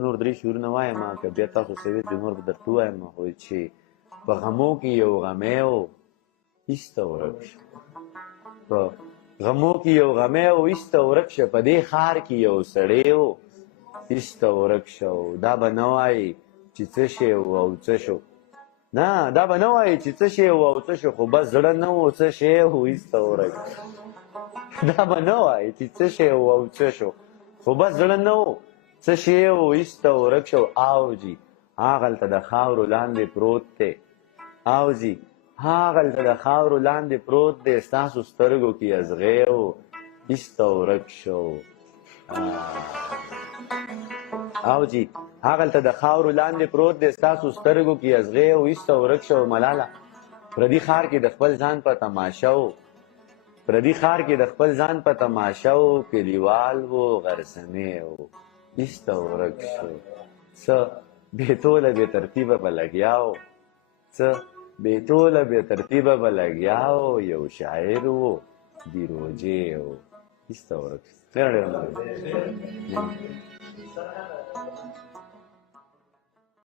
نور درې شعرونه وایم که بیا تاسو سوي د نور به درته ووایم خو چې په غمو کې یو غمی و ایسته ورک شه په غمو کې یو غمی و ایسته ورک شه په دې ښار کې یو سړی و ایسته ورک شه دا به نه وایي چې څه شی و او څه شو نه دا به نه وایي چې څه شی و او څه شو خو بس زړه نه و څه شی و ایسته ورک دا به نه وایي چې څه شی و او څه شو خو بس زړه نه و څه شی و ایسته ورک شو او جي هاغلته د خاورو لاندې پروت دی او جي هاغلته د خاورو لاندې پروت دی ستاسو سترګو کې ازغی و ایسته ورک شو او جي هاغلته د خاورو لاندې پروت دی ستاسو سترګو کې ازغی و ایسته ورک شو ملاله پردي ښار کې د خپل ځان په تماشه و پردي ښار کې د خپل ځان په تماشه و کلیوال و غرڅنی و ایسته ورک شو څه بېتوله بې ترتیبه به لګیا و څه بېتوله بې ترتیبه به لګیا و یو شاعر و بیروجې و ایسته ورک شو ډېره ډېره